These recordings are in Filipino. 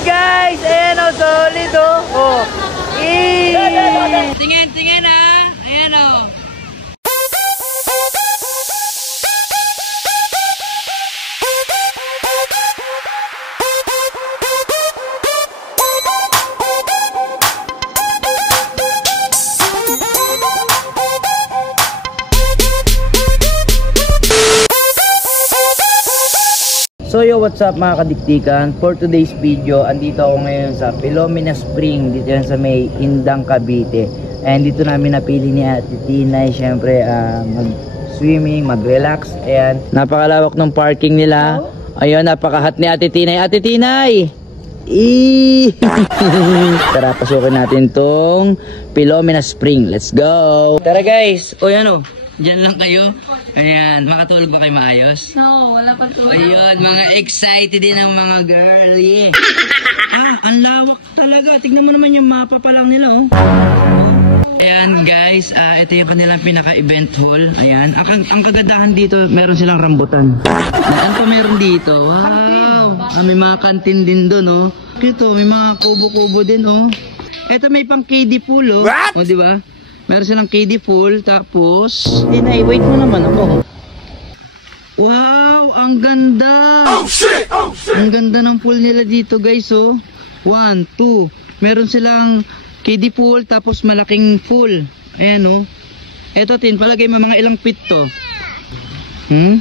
kami guys. Ayan o, solid o. Oh. Tingin ha. Ayan o. So yo, what's up mga kadiktikan? For today's video, andito ako ngayon sa Pilomena Spring, dito yan sa may Indang, Cavite. And dito namin napili ni Ate Tinay, syempre mag-swimming, mag-relax. Ayan, napakalawak ng parking nila. Ayun, napaka-hot ni Ate Tinay. Ate Tinay! Tara, pasukin natin tong Pilomena Spring. Let's go! Tara guys! O yan o, dyan lang kayo. Ayan, makatulog ba kayo maayos? No, wala pa tulog. Ayun, mga excited din ang mga girlie. Ang lawak talaga. Tignan mo naman yung mapa pa lang nila, oh. Ayan guys, ito yung kanilang pinaka-event hall. Ayan, ang kagandahan dito, meron silang rambutan. Ano pa meron dito? Wow! May mga kantin din doon, oh. Ito, may mga kubo-kubo din, oh. Ito may pang KD pool, oh. What? O, diba? Meron silang KD pool, tapos wait mo naman ako. Wow, ang ganda. Oh shit, oh shit. Ang ganda ng pool nila dito guys, oh. 1, 2. Meron silang KD pool, tapos malaking pool. Ayan, oh. Eto tin, palagay mo mga ilang feet to. 6,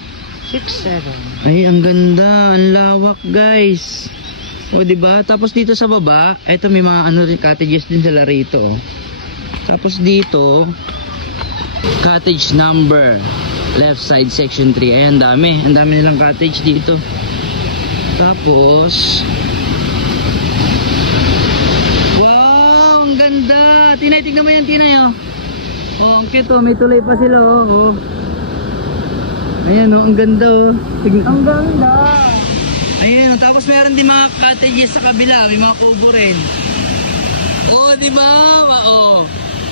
7. Ay, ang ganda, ang lawak guys. O diba? Tapos dito sa baba, eto may mga cottages din sila rito, oh. Tapos dito, cottage number left side section 3. Ayan, dami. Ang dami nilang cottage dito. Tapos, wow, ang ganda. Tinay, tignan mo yan, Tinay, oh. Oh, ang cute, oh. May tulay pa sila, oh. Ayan, oh, ang ganda, oh. Ang ganda. Ayan, oh. Tapos meron din mga cottages sa kabila. May mga kubo rin. Oh, diba? Oh.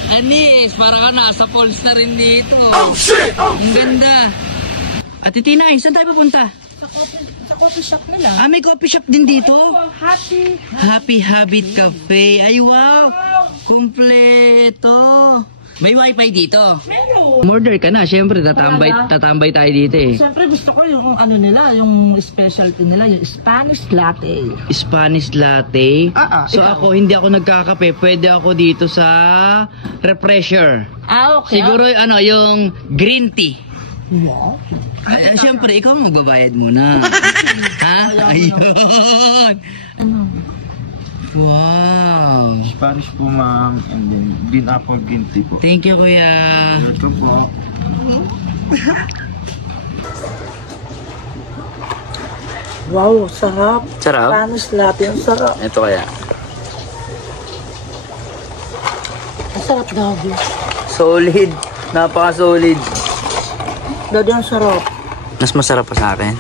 Anis, para ka nasa falls na rin dito. Oh shit! Oh, ang ganda. Ate Tinay, saan tayo pupunta? Sa coffee shop nila. May coffee shop din dito? Happy Habit Cafe. Ay wow! Kumpleto. May wifi dito? Meron. Order ka na, syempre tatambay tayo dito eh. Siyempre gusto ko yung ano nila, yung specialty nila, yung Spanish latte. Spanish latte? So ikaw. Ako, hindi ako nagkakape, pwede ako dito sa refresher. Okay. Siguro yung green tea. Yeah. Siyempre, ikaw magbabayad muna. Ha? Ayun. Ano? Wow. Spanish po ma'am, and then green apple green tea po. Thank you kuya. Ito po. Wow, sarap. Sarap? Spanish latte, ang sarap. Ito kaya. Ang sarap, Daddy. Solid. Napaka-solid. Daddy, ang sarap. Mas masarap pa sa akin.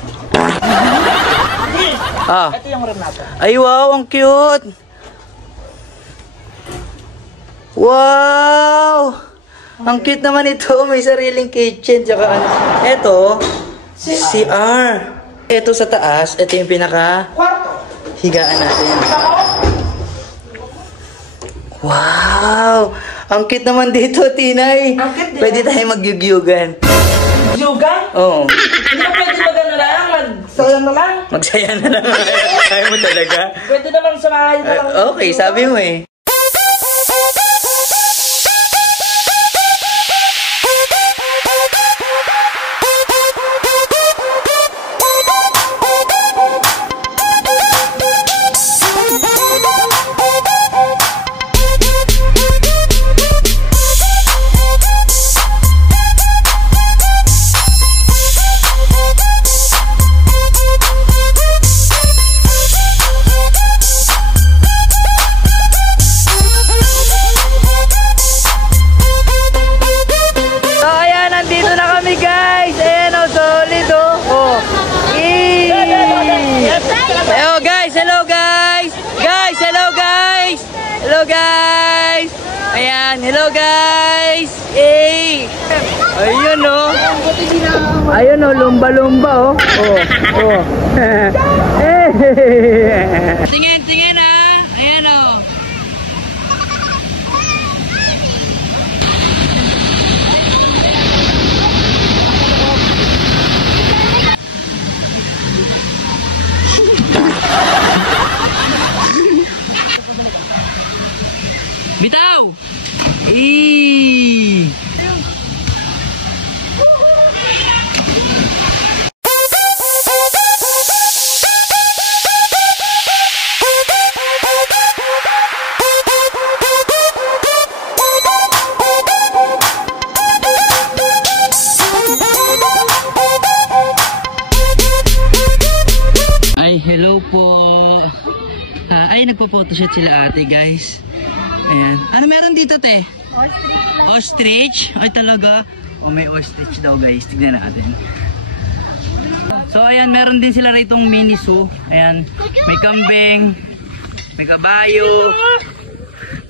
Ito yung ram natin. Ay wow, ang cute. Wow! Ang cute naman ito. May sariling kitchen. Tsaka ano. Ito, CR. Ito sa taas. Ito yung pinaka higaan natin. Wow! Ang cute naman dito, Tinay. Pwede tayo mag-yugyugan. Yugan? Oo. Hindi ba pwede mag-ano lang? Magsaya na lang? Magsaya na lang. Kaya mo talaga? Pwede naman sa bahay na lang. Okay, sabi mo eh. Hello guys! Ayan, hello guys! Hey! Ayun oh. Ayun oh, lumba-lumba oh. Oh. Tingin ah. Ayan oh. Bitaw! Eee! Ay, hello po. Ay, nagpo-photoshoot sila ate, guys. Ayan. Ano meron dito, te? Ostrich. Ostrich? Ay, talaga? O, may ostrich daw, guys. Tignan natin. So, ayan, meron din sila rito mini zoo. Ayan. May kambing. May kabayo.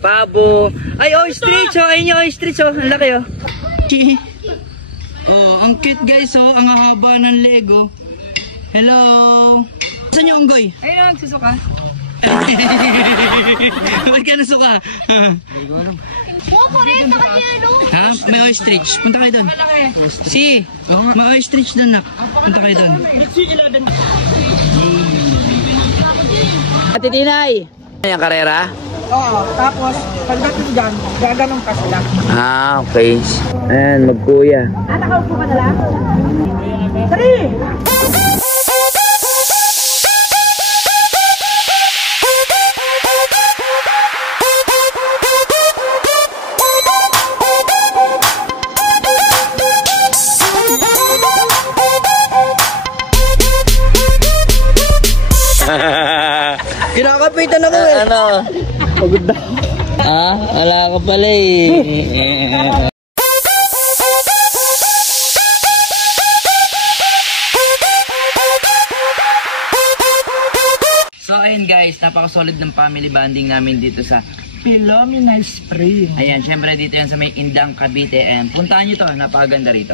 Pabo. Ay, ostrich, oh. Ayun yung ostrich, oh. Ang laki, oh. Oh, ang cute, guys, oh. Ang haba ng leg, oh. Hello. Saan yung unggoy? Ayun, susuka. Ba't ka nasuka? Ha? May ostrich. Punta kayo doon. Si, may ostrich doon, nak. Punta kayo doon. Ate Tinay! Ano yung karera? Oo, tapos pagdating dyan, gaganong ka sila. Ah, okay. Ayan, magkuya. Nakaupo ka na lang? 3! Kinakapitan ako eh. Ano? Pagod na. Ah, wala ka pala eh. So ayun guys, napaka-solid ng family bonding namin dito sa Philomena Spring. Ayan, syempre dito yan sa may Indang, Cavite. And puntahan nyo to, napakaganda rito.